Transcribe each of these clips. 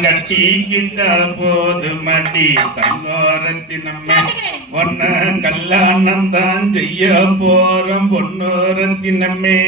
கட்டிக்கிட்ட போது மடி தன்னோரத்தினம்மே ஒன்ன கல்யாணம் தான் செய்ய போறோம் பொன்னோரத்தினம்மே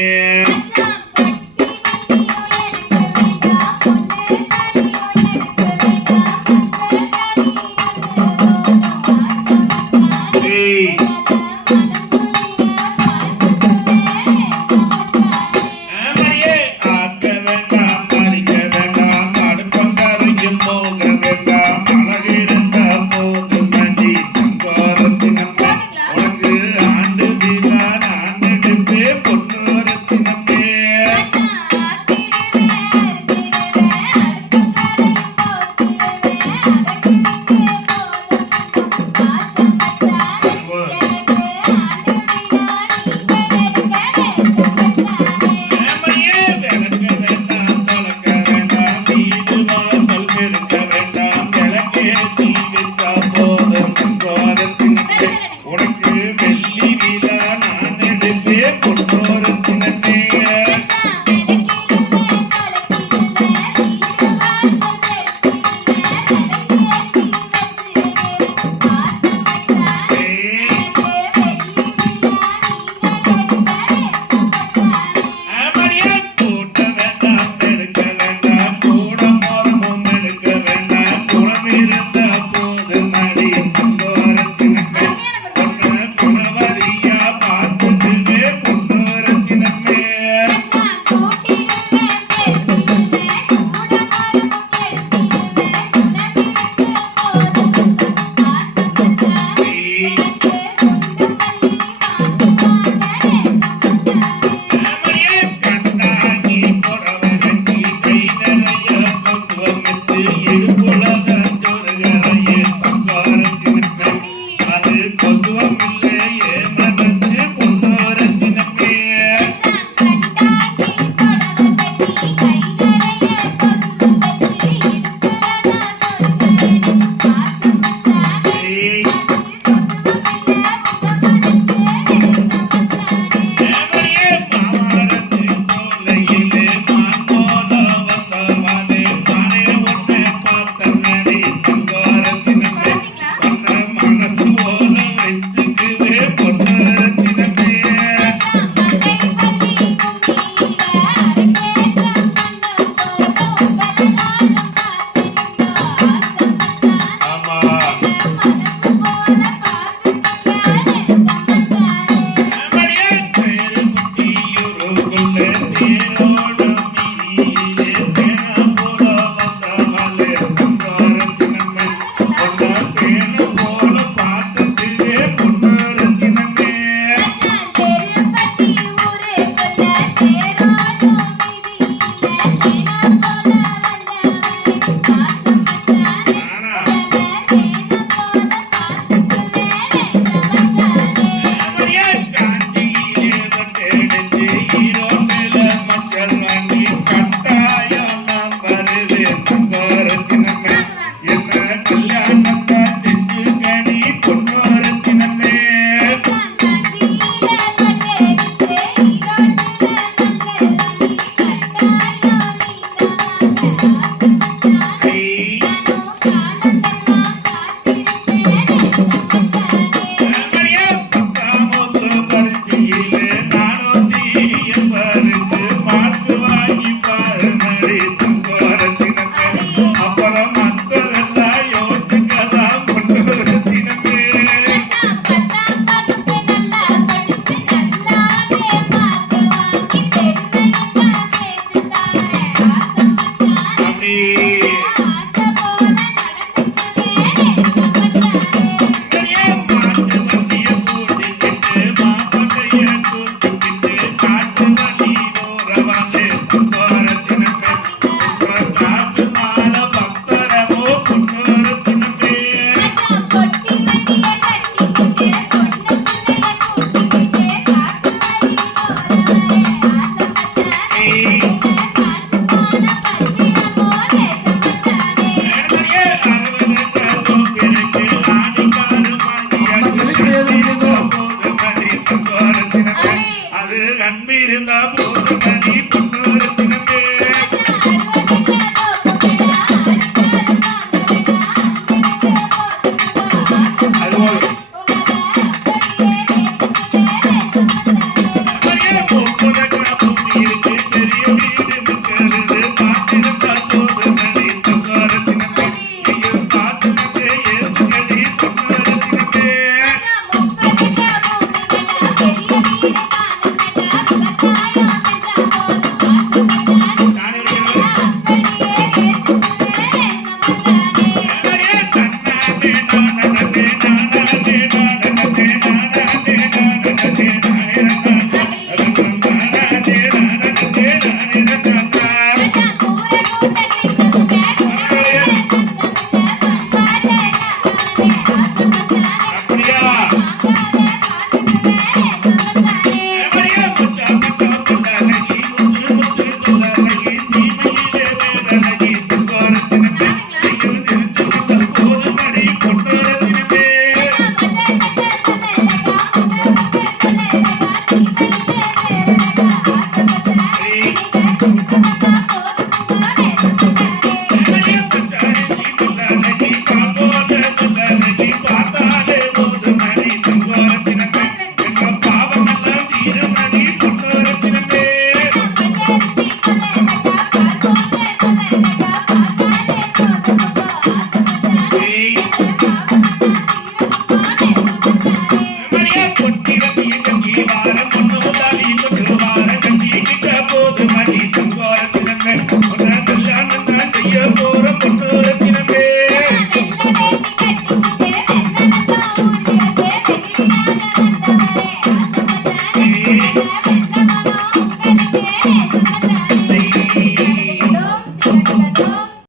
Thank you.